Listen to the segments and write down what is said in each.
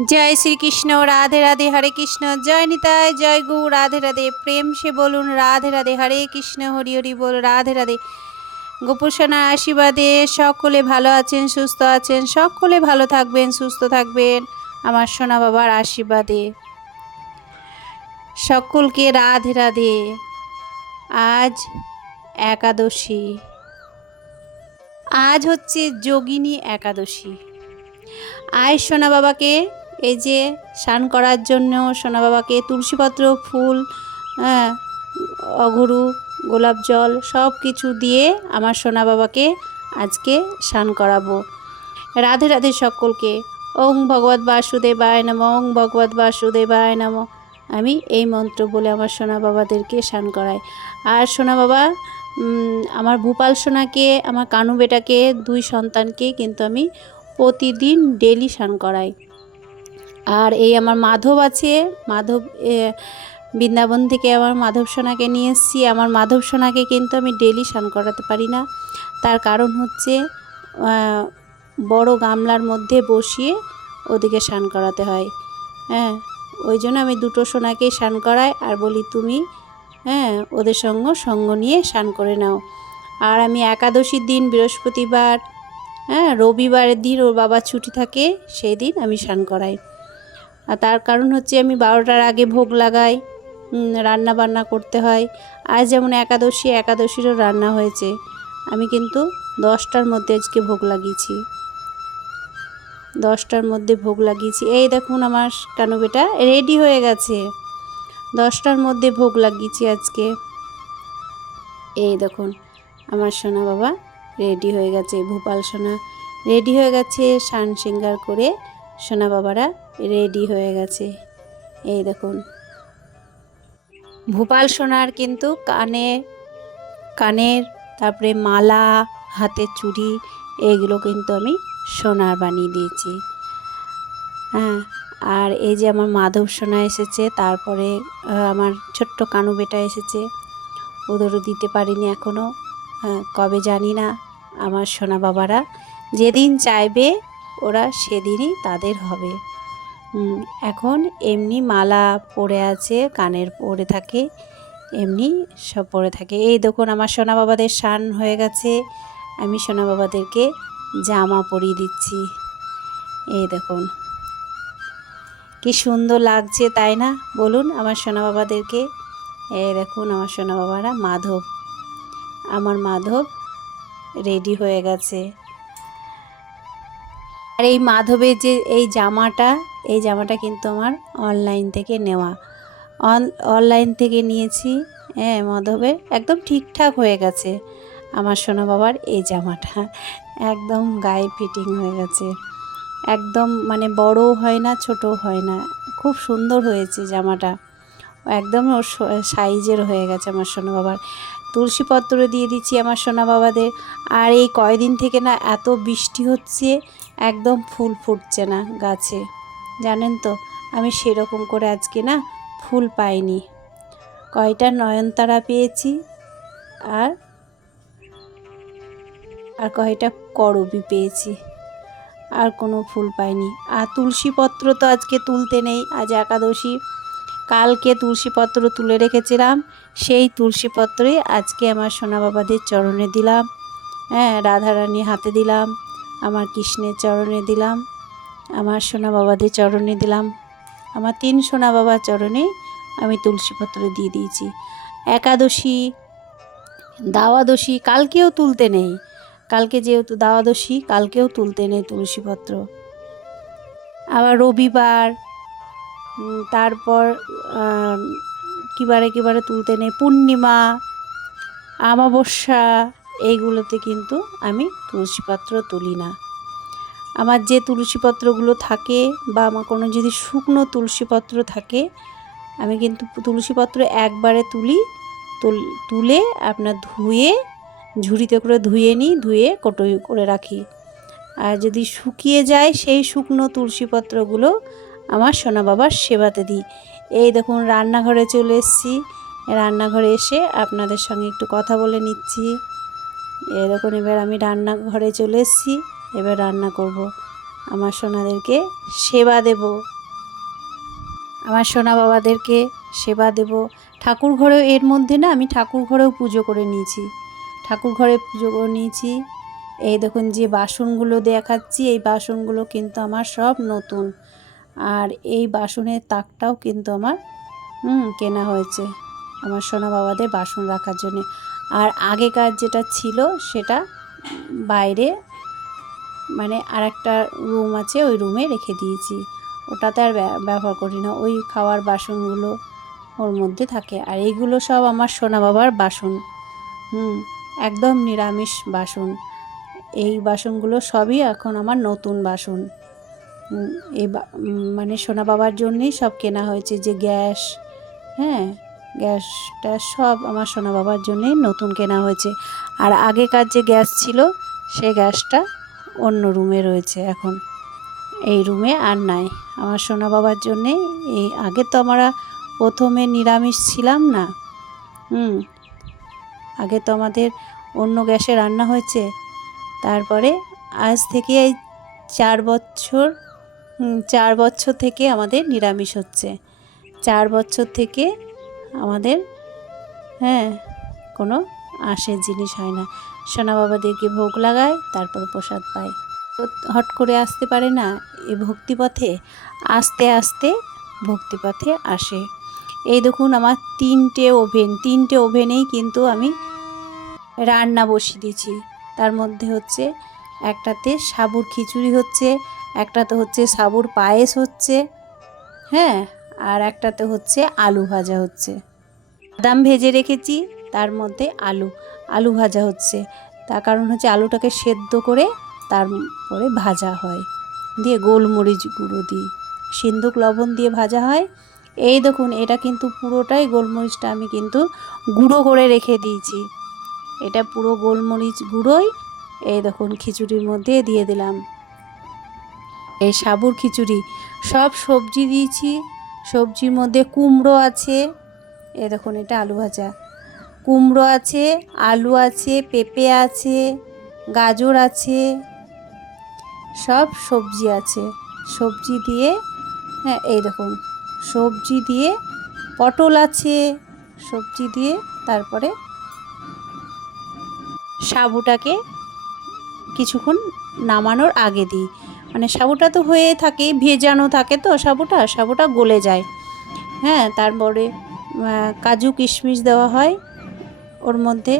जय श्री कृष्ण राधे राधे हरे कृष्ण जय निताय जय गौ राधे राधे प्रेम से बोलून राधे राधे हरे कृष्ण हरि हरि बोल राधे राधे গোপুসোনার আশীর্বাদে সকলে ভালো আছেন সুস্থ আছেন সকলে ভালো থাকবেন সুস্থ থাকবেন আমার সোনা বাবার আশীর্বাদে সকলকে রাধে রাধে। আজ একাদশী, আজ হচ্ছে যোগিনী একাদশী। আজ সোনা বাবাকে এই যে স্নান করার জন্য সোনা বাবাকে তুলসীপত্র ফুল অঘরু গোলাপ জল সব কিছু দিয়ে আমার সোনা বাবাকে আজকে স্নান করাবো। রাধে রাধে সকলকে। ওং ভগবত বাসুদেবায় নমঃ ওং ভগবত বাসুদেবায় নমঃ। আমি এই মন্ত্র বলে আমার সোনা বাবাদেরকে স্নান করাই। আর সোনা বাবা আমার ভূপাল সোনাকে আমার কানু বেটাকে দুই সন্তানকে কিন্তু আমি প্রতিদিন ডেলি স্নান করাই। আর এই আমার মাধব আছে, মাধব বৃন্দাবন থেকে আমার মাধব সোনাকে নিয়ে এসেছি। আমার মাধব সোনাকে কিন্তু আমি ডেলি স্নান করাতে পারি না, তার কারণ হচ্ছে বড় গামলার মধ্যে বসিয়ে ওদিকে স্নান করাতে হয়। ওই জন্য আমি দুটো সোনাকে স্নান করাই আর বলি তুমি ওদের সঙ্গ নিয়ে স্নান করে নাও। আর আমি একাদশীর দিন বৃহস্পতিবার রবিবারের দিন ওর বাবা ছুটি থাকে, সেই দিন আমি স্নান করাই। আর তার কারণ হচ্ছে আমি 12টার আগে ভোগ লাগাই, রান্না বান্না করতে হয়। আজ যেমন একাদশীরও রান্না হয়েছে, আমি কিন্তু 10টার মধ্যে আজকে ভোগ লাগিয়েছি, 10টার মধ্যে ভোগ লাগিয়েছি। এই দেখুন আমার কানু বেটা রেডি হয়ে গেছে, 10টার মধ্যে ভোগ লাগিয়েছি আজকে। এই দেখুন আমার সোনা বাবা রেডি হয়ে গেছে, ভূপাল সোনা রেডি হয়ে গেছে, স্নান শৃঙ্গার করে সোনা বাবারা রেডি হয়ে গেছে। এই দেখুন ভূপাল সোনার কিন্তু কানের তারপরে মালা, হাতের চুড়ি এইগুলো কিন্তু আমি সোনার বানিয়ে দিয়েছি। আর এই যে আমার মাধব সোনা এসেছে, তারপরে আমার ছোট্ট কানু বেটা এসেছে, ওদেরও দিতে পারিনি এখনও, কবে জানি না। আমার সোনা বাবারা যেদিন চাইবে ওরা সেদিনই তাদের হবে। এখন এমনি মালা পরে আছে, কানের পরে থাকে, এমনি সব পরে থাকে। এই দেখুন আমার সোনা বাবাদের স্নান হয়ে গেছে, আমি সোনা বাবাদেরকে জামা পরিয়ে দিচ্ছি। এই দেখুন কি সুন্দর লাগছে তাই না বলুন আমার সোনা বাবাদেরকে। এই দেখুন আমার সোনা বাবারা আমার মাধব রেডি হয়ে গেছে। আর এই মাধবের যে এই জামাটা কিন্তু আমার অনলাইন থেকে নেওয়া, অনলাইন থেকে নিয়েছি। মাধবের একদম ঠিকঠাক হয়ে গেছে আমার সোনা বাবার এই জামাটা, একদম গায়ে ফিটিং হয়ে গেছে, একদম মানে বড়ও হয় না ছোটও হয় না, খুব সুন্দর হয়েছে জামাটা, একদম সাইজের হয়ে গেছে আমার সোনা বাবার। তুলসীপত্র দিয়ে দিচ্ছি আমার সোনা বাবাদের। আর এই কয়দিন থেকে না এত বৃষ্টি হচ্ছে, একদম ফুল ফুটছে না গাছে, জানেন তো। আমি সেরকম করে আজকে না ফুল পাইনি, কয়টা নয়নতারা পেয়েছি আর কয়টা করবী পেয়েছি, আর কোনো ফুল পাইনি। আর তুলসীপত্র তো আজকে তুলতে নেই, আজ একাদশী, কালকে তুলসীপত্র তুলে রেখেছিলাম, সেই তুলসীপত্রই আজকে আমার সোনা বাবাদের চরণে দিলাম। রাধারানীর হাতে দিলাম, আমার কৃষ্ণের চরণে দিলাম, আমার সোনা বাবাদের চরণে দিলাম, আমার 3 সোনা বাবার চরণে আমি তুলসীপত্র দিয়ে দিয়েছি। একাদশী দ্বাদশী কালকেও তুলতে নেই, কালকে যেহেতু দ্বাদশী কালকেও তুলতে নেই তুলসীপত্র। আবার রবিবার, তারপর কিবারে তুলতে নেই, পূর্ণিমা, অমাবস্যা, এইগুলোতে কিন্তু আমি তুলসীপত্র তুলি না। আমার যে তুলসীপত্রগুলো থাকে বা আমার কোনো যদি শুকনো তুলসীপত্র থাকে, আমি কিন্তু তুলসীপত্র একবারে তুলে আপনার ধুয়ে ঝুড়িতে করে ধুয়ে নিই, ধুয়ে কোটোই করে রাখি। আর যদি শুকিয়ে যায় সেই শুকনো তুলসীপত্রগুলো আমার সোনা বাবার সেবাতে দিই। এই দেখুন রান্নাঘরে চলে এসেছি, রান্নাঘরে এসে আপনাদের সঙ্গে একটু কথা বলে নিচ্ছি। এই দেখুন এবার আমি রান্নাঘরে চলে এসেছি, এবার রান্না করব। আমার সোনাদেরকে সেবা দেব, আমার সোনা বাবাদেরকে সেবা দেব। ঠাকুর ঘরেও এর মধ্যে না আমি ঠাকুর ঘরেও পুজো করে নিয়েছি, ঠাকুর ঘরে পুজো করে নিয়েছি। এই দেখুন যে বাসনগুলো দেখাচ্ছি, এই বাসনগুলো কিন্তু আমার সব নতুন। আর এই বাসনের তাকটাও কিন্তু আমার কেনা হয়েছে আমার সোনা বাবাদের বাসন রাখার জন্য। আর আগেকার যেটা ছিল সেটা বাইরে মানে আর একটা রুম আছে, ওই রুমে রেখে দিয়েছি, ওটাতে আর ব্যবহার করি না। ওই খাওয়ার বাসনগুলো ওর মধ্যে থাকে। আর এইগুলো সব আমার সোনা বাবার বাসন, একদম নিরামিষ বাসন। এই বাসনগুলো সবই এখন আমার নতুন বাসন। এই মানে সোনা বাবার জন্যেই সব কেনা হয়েছে। যে গ্যাস, গ্যাসটা সব আমার সোনা বাবার জন্যেই নতুন কেনা হয়েছে। আর আগেকার যে গ্যাস ছিল সেই গ্যাসটা অন্য রুমে রয়েছে, এখন এই রুমে আর নাই। আমার সোনা বাবার জন্যে এই আগে তো আমরা প্রথমে নিরামিষ ছিলাম না, আগে তো আমাদের অন্য গ্যাসে রান্না হয়েছে। তারপরে আজ থেকে এই 4 বছর থেকে আমাদের নিরামিষ হচ্ছে। 4 বছর থেকে আমাদের কোনো আঁশের জিনিস হয় না। সোনা বাবাদেরকে ভোগ লাগায়, তারপর প্রসাদ পায়। তো হট করে আসতে পারে না, এই ভক্তিপথে আস্তে আস্তে ভক্তিপথে আসে। এই দেখুন আমার 3টে ওভেনেই কিন্তু আমি রান্না বসিয়ে দিয়েছি। তার মধ্যে হচ্ছে একটাতে সাবুর খিচুড়ি হচ্ছে, একটাতে হচ্ছে সাবুর পায়েস হচ্ছে, আর একটাতে হচ্ছে আলু ভাজা হচ্ছে। বাদাম ভেজে রেখেছি, তার মধ্যে আলু ভাজা হচ্ছে। তার কারণ হচ্ছে আলুটাকে সেদ্ধ করে তারপরে ভাজা হয়, দিয়ে গোলমরিচ গুঁড়ো দিয়ে সিন্দুক লবণ দিয়ে ভাজা হয়। এই দেখুন এটা কিন্তু পুরোটাই গোলমরিচটা আমি কিন্তু গুঁড়ো করে রেখে দিয়েছি। এটা পুরো গোলমরিচ গুঁড়োই এই দেখুন খিচুড়ির মধ্যে দিয়ে দিলাম। এই সাবুর খিচুড়ি সব সবজি দিয়েছি, সবজির মধ্যে কুমড়ো আছে, এই দেখুন এটা আলু ভাজা, কুমড়ো আছে, আলু আছে, পেঁপে আছে, গাজর আছে, সব সবজি আছে। সবজি দিয়ে এই দেখুন সবজি দিয়ে, পটল আছে, সবজি দিয়ে তারপরে সাবুটাকে কিছুক্ষণ নামানোর আগে দিই। মানে সাবুটা তো হয়ে থাকে, ভেজানো থাকে, তো সাবুটা গলে যায়। তারপরে কাজু কিশমিশ দেওয়া হয় ওর মধ্যে।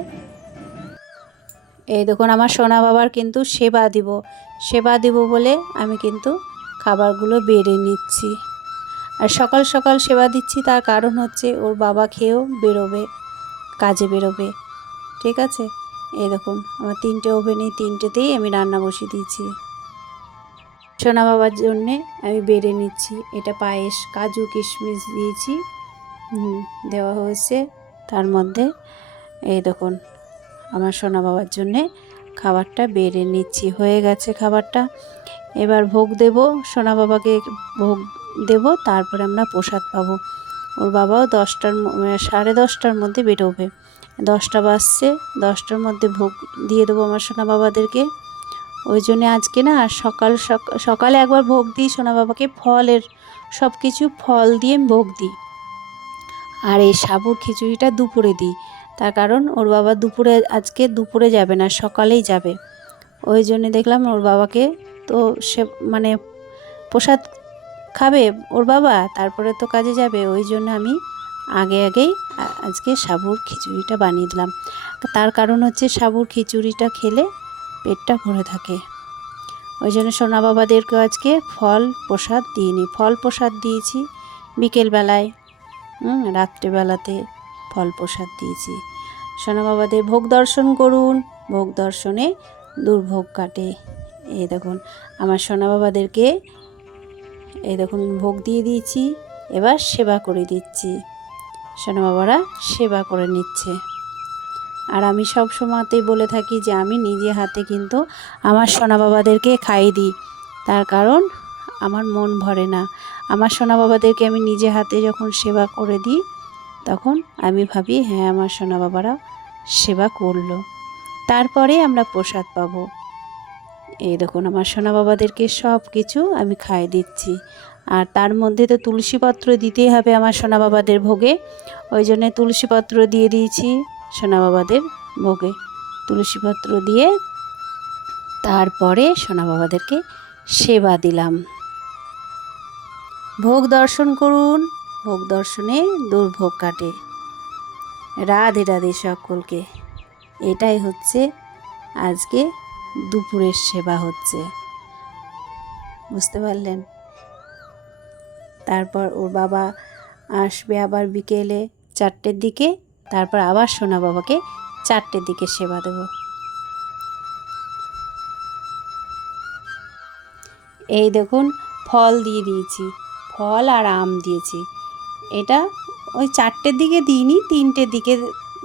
এই দেখুন আমার সোনা বাবার কিন্তু সেবা দিব বলে আমি কিন্তু খাবারগুলো বেড়ে নিচ্ছি। আর সকাল সকাল সেবা দিচ্ছি, তার কারণ হচ্ছে ওর বাবা খেয়েও বেরোবে, কাজে বেরোবে, ঠিক আছে। এই দেখুন আমার 3টে ওভেনে 3টেতেই আমি রান্না বসিয়ে দিয়েছি। সোনা বাবার জন্যে আমি বেড়ে নিচ্ছি। এটা পায়েস, কাজু কিশমিশ দিয়েছি, দেওয়া হয়েছে তার মধ্যে। এই দেখুন আমার সোনা বাবার জন্যে খাবারটা বেড়ে নিচ্ছি, হয়ে গেছে খাবারটা। এবার ভোগ দেব, সোনা বাবাকে ভোগ দেব, তারপরে আমরা প্রসাদ পাবো। ওর বাবাও 10টার মধ্যে বেরোবে, 10টা বাজছে, 10টার মধ্যে ভোগ দিয়ে দেবো আমার সোনা বাবাদেরকে। ওই জন্যে আজকে না সকালে একবার ভোগ দিই সোনা বাবাকে, সব কিছু ফল দিয়ে ভোগ দিই। আর এই সাবুর খিচুড়িটা দুপুরে দিই, তার কারণ ওর বাবা আজকে দুপুরে যাবে না, সকালেই যাবে। ওই জন্যে দেখলাম ওর বাবাকে তো সে মানে প্রসাদ খাবে ওর বাবা, তারপরে তো কাজে যাবে। ওই জন্য আমি আগেই আজকে সাবুর খিচুড়িটা বানিয়ে দিলাম। তার কারণ হচ্ছে সাবুর খিচুড়িটা খেলে পেটটা ভরে থাকে। ওই জন্য সোনা বাবাদেরকে আজকে ফল প্রসাদ দিয়েছি বিকেলবেলায়, রাত্রেবেলাতে ফল প্রসাদ দিয়েছি। সোনা বাবাদের ভোগ দর্শন করুন, ভোগ দর্শনে দুর্ভোগ কাটে। এই দেখুন আমার সোনা বাবাদেরকে এই দেখুন ভোগ দিয়ে দিয়েছি, এবার সেবা করে দিচ্ছি। সোনা বাবারা সেবা করে নিচ্ছে। আর আমি সব সময়তেই বলে থাকি যে আমি নিজে হাতে কিন্তু আমার সোনা বাবাদেরকে খাইয়ে দিই, তার কারণ আমার মন ভরে না। আমার সোনা বাবাদেরকে আমি নিজে হাতে যখন সেবা করে দিই, তখন আমি ভাবি আমার সোনা বাবারা সেবা করলো, তারপরে আমরা প্রসাদ পাবো। এই দেখুন আমার সোনা বাবাদেরকে সব কিছু আমি খাইয়ে দিচ্ছি। আর তার মধ্যে তো তুলসীপত্র দিতেই হবে আমার সোনা বাবাদের ভোগে, ওই জন্য তুলসীপত্র দিয়ে দিয়েছি সোনা বাবাদের ভোগে। তুলসীপত্র দিয়ে তারপরে সোনা বাবাদেরকে সেবা দিলাম। ভোগ দর্শন করুন, ভোগ দর্শনে দুর্ভোগ কাটে। রাধে রাধে সকলকে। এটাই হচ্ছে আজকে দুপুরের সেবা হচ্ছে, বুঝতে পারলেন? তারপর ওর বাবা আসবে আবার বিকেলে 4টের দিকে, তারপর আবার সোনা বাবাকে 4টের দিকে সেবা দেব। এই দেখুন ফল দিয়ে দিয়েছি, ফল আর আম দিয়েছি। এটা ওই 4টের দিকে দিইনি, 3টের দিকে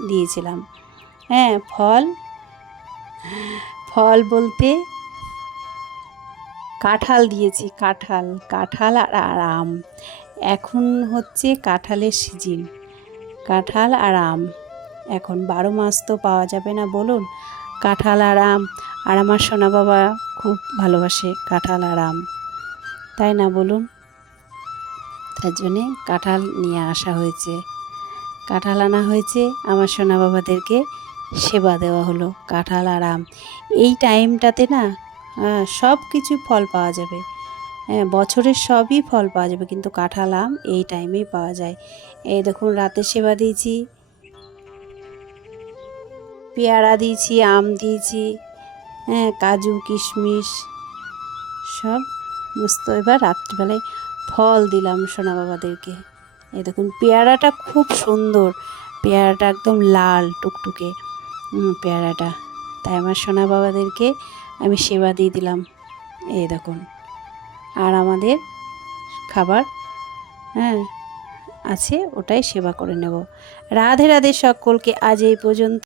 দিয়েছিলাম। হ্যাঁ, ফল বলতে কাঁঠাল দিয়েছি, কাঁঠাল আর আম। এখন হচ্ছে কাঁঠালের সিজন, কাঁঠাল আর আম। এখন 12 মাস তো পাওয়া যাবে না বলুন, কাঁঠাল আর আম। আর আমার সোনা বাবা খুব ভালোবাসে কাঁঠাল আর আম, তাই না বলুন? তার জন্যে কাঁঠাল নিয়ে আসা হয়েছে, কাঁঠাল আনা হয়েছে, আমার সোনা বাবাদেরকে সেবা দেওয়া হলো। কাঁঠাল আর আম এই টাইমটাতে না সব কিছু ফল পাওয়া যাবে, হ্যাঁ বছরের সবই ফল পাওয়া যাবে, কিন্তু কাঁঠাল আম এই টাইমেই পাওয়া যায়। এই দেখুন রাতে সেবা দিয়েছি, পেয়ারা দিয়েছি, আম দিয়েছি, হ্যাঁ কাজু কিশমিশ সব বুঝতে। এবার রাত্রিবেলায় ফল দিলাম সোনা বাবাদেরকে। এই দেখুন পেয়ারাটা খুব সুন্দর, পেয়ারাটা একদম লাল টুকটুকে পেয়ারাটা, তাই আমার সোনা বাবাদেরকে আমি সেবা দিয়ে দিলাম। এই দেখুন, আর আমাদের খাবার হ্যাঁ আছে, ওটাই সেবা করে নেব। রাধে রাধে সকলকে। আজ এই পর্যন্ত।